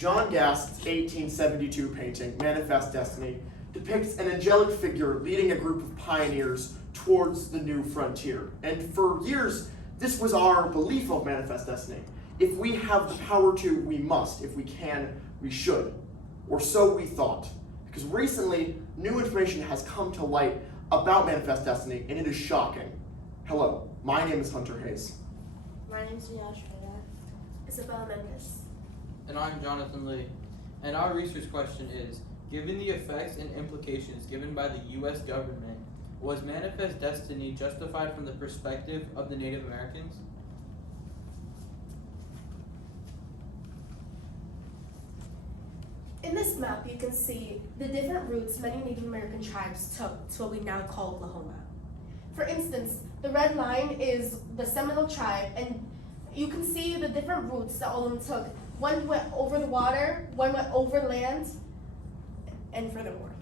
John Gast's 1872 painting, Manifest Destiny, depicts an angelic figure leading a group of pioneers towards the new frontier. And for years, this was our belief of Manifest Destiny. If we have the power to, we must. If we can, we should. Or so we thought. Because recently, new information has come to light about Manifest Destiny, and it is shocking. Hello, my name is Hunter Hayes. My name is Yash Isabella Mendes. And I'm Jonathan Lee. And our research question is, given the effects and implications given by the U.S. government, was Manifest Destiny justified from the perspective of the Native Americans? In this map, you can see the different routes many Native American tribes took to what we now call Oklahoma. For instance, the red line is the Seminole tribe, and you can see the different routes that all of them took. One went over the water, one went over land, and further north.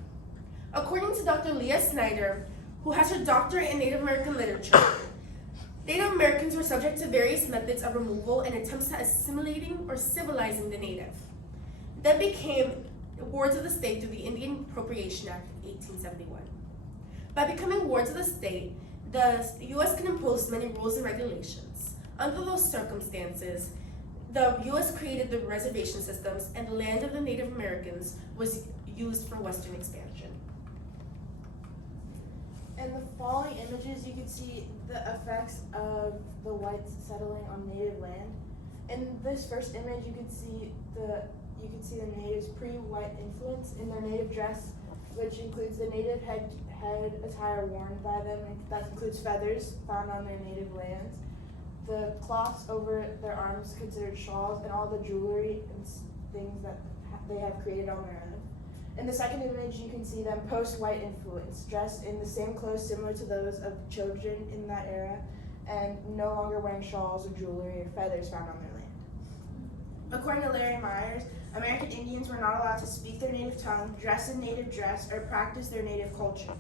According to Dr. Leah Snyder, who has her doctorate in Native American literature, Native Americans were subject to various methods of removal and attempts at assimilating or civilizing the native. That became wards of the state through the Indian Appropriation Act of 1871. By becoming wards of the state, the U.S. can impose many rules and regulations. Under those circumstances, the U.S. created the reservation systems, and the land of the Native Americans was used for Western expansion. In the following images, you can see the effects of the whites settling on native land. In this first image, you can see the natives' pre-white influence in their native dress, which includes the native head attire worn by them. That includes feathers found on their native lands, the cloths over their arms considered shawls, and all the jewelry and things that they have created on their own. In the second image, you can see them post-white influence, dressed in the same clothes similar to those of children in that era, and no longer wearing shawls or jewelry or feathers found on their land. According to Larry Myers, American Indians were not allowed to speak their native tongue, dress in native dress, or practice their native culture.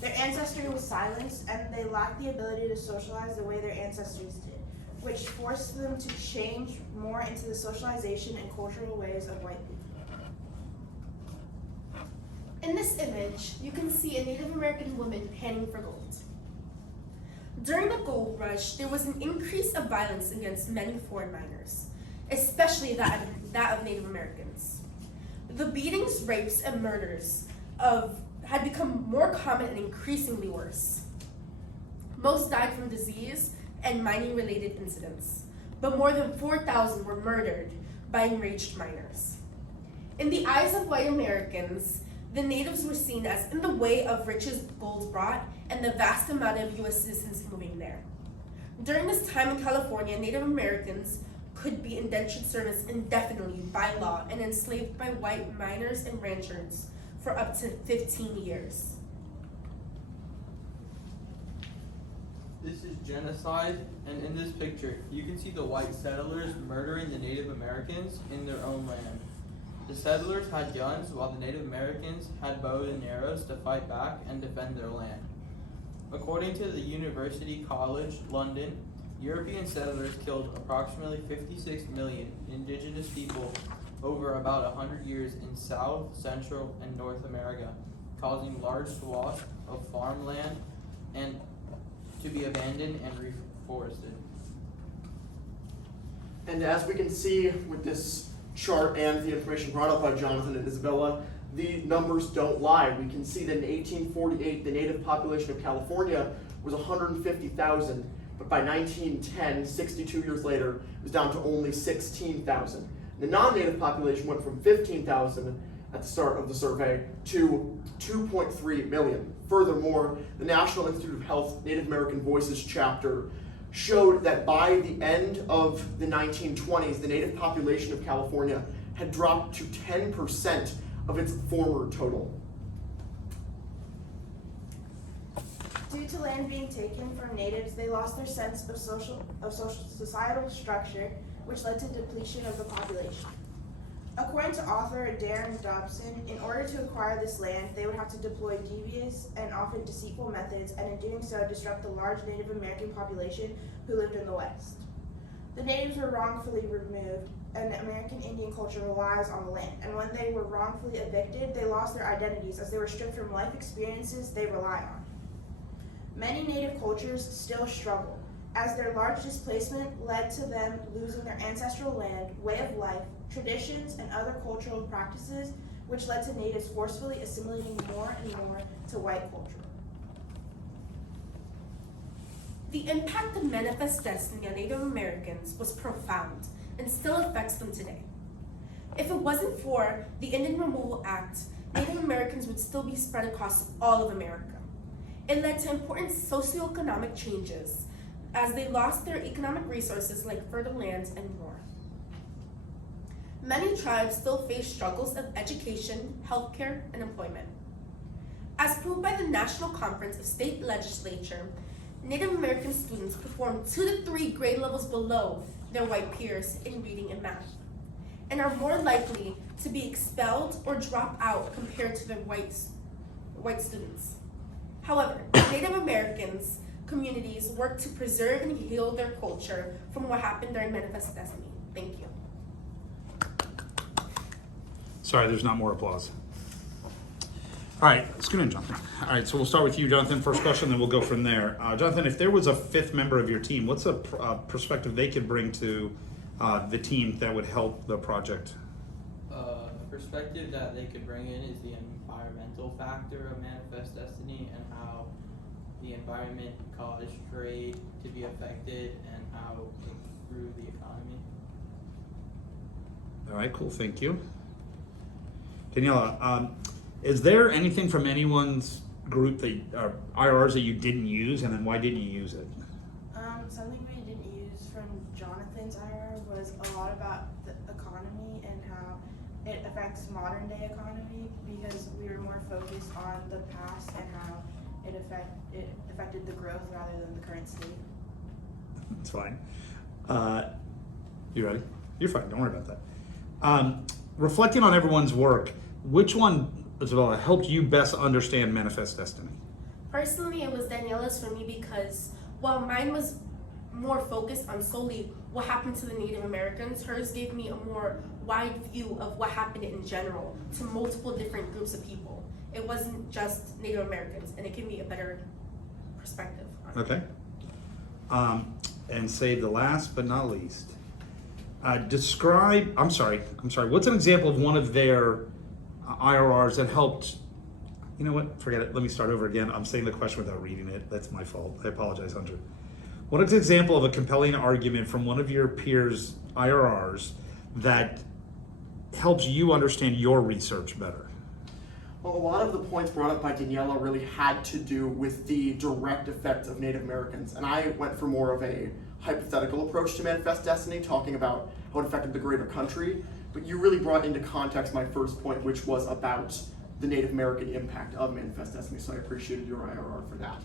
Their ancestry was silenced, and they lacked the ability to socialize the way their ancestors did, which forced them to change more into the socialization and cultural ways of white people. In this image, you can see a Native American woman panning for gold. During the gold rush, there was an increase of violence against many foreign miners, especially that of Native Americans. The beatings, rapes, and murders had become more common and increasingly worse. Most died from disease and mining-related incidents, but more than 4,000 were murdered by enraged miners. In the eyes of white Americans, the natives were seen as in the way of riches gold brought and the vast amount of U.S. citizens moving there. During this time in California, Native Americans could be indentured servants indefinitely by law and enslaved by white miners and ranchers for up to 15 years. This is genocide, and in this picture, you can see the white settlers murdering the Native Americans in their own land. The settlers had guns, while the Native Americans had bows and arrows to fight back and defend their land. According to the University College London, European settlers killed approximately 56 million indigenous people over about 100 years in South, Central, and North America, causing large swaths of farmland and to be abandoned and reforested. And as we can see with this chart and the information brought up by Jonathan and Isabella, the numbers don't lie. We can see that in 1848, the native population of California was 150,000, but by 1910, 62 years later, it was down to only 16,000. The non-native population went from 15,000 at the start of the survey to 2.3 million. Furthermore, the National Institute of Health Native American Voices chapter showed that by the end of the 1920s, the native population of California had dropped to 10% of its former total. Due to land being taken from natives, they lost their sense of societal structure, which led to depletion of the population. According to author Darren Dobson, in order to acquire this land, they would have to deploy devious and often deceitful methods, and in doing so, disrupt the large Native American population who lived in the West. The natives were wrongfully removed, and American Indian culture relies on the land. And when they were wrongfully evicted, they lost their identities as they were stripped from life experiences they rely on. Many native cultures still struggle, as their large displacement led to them losing their ancestral land, way of life, traditions, and other cultural practices, which led to natives forcefully assimilating more and more to white culture. The impact of Manifest Destiny on Native Americans was profound and still affects them today. If it wasn't for the Indian Removal Act, Native Americans would still be spread across all of America. It led to important socioeconomic changes as they lost their economic resources like fertile lands and more. Many tribes still face struggles of education, healthcare, and employment. As proved by the National Conference of State Legislature, Native American students perform 2 to 3 grade levels below their white peers in reading and math, and are more likely to be expelled or drop out compared to their white students. However, Native Americans communities work to preserve and heal their culture from what happened during Manifest Destiny. Thank you. Sorry, there's not more applause. All right, let's go in, Jonathan. All right, so we'll start with you, Jonathan. First question, then we'll go from there. Jonathan, if there was a 5th member of your team, what's a perspective they could bring to the team that would help the project? Perspective that they could bring in is the environmental factor of Manifest Destiny and how the environment caused trade to be affected and how it grew the economy. All right, cool, thank you. Daniela, is there anything from anyone's group that IRRs that you didn't use, and then why didn't you use it? Something we didn't use from Jonathan's IR was a lot about the economy and how it affects modern day economy, because we were more focused on the past and how it affected the growth rather than the current state. It's fine. You ready? You're fine, don't worry about that. Reflecting on everyone's work, which one, Isabella, helped you best understand Manifest Destiny? Personally, it was Daniela's for me because while mine was more focused on solely what happened to the Native Americans, hers gave me a more wide view of what happened in general to multiple different groups of people. It wasn't just Native Americans, and it gave me a better perspective on it. Okay. And save the last but not least. I'm sorry, what's an example of one of their IRRs that helped? You know what, forget it, let me start over again. I'm saying the question without reading it, that's my fault. I apologize, Hunter. What is an example of a compelling argument from one of your peers' IRRs that helps you understand your research better? Well, a lot of the points brought up by Daniela really had to do with the direct effects of Native Americans, and I went for more of a hypothetical approach to Manifest Destiny, talking about how it affected the greater country, but you really brought into context my first point, which was about the Native American impact of Manifest Destiny, so I appreciated your IRR for that.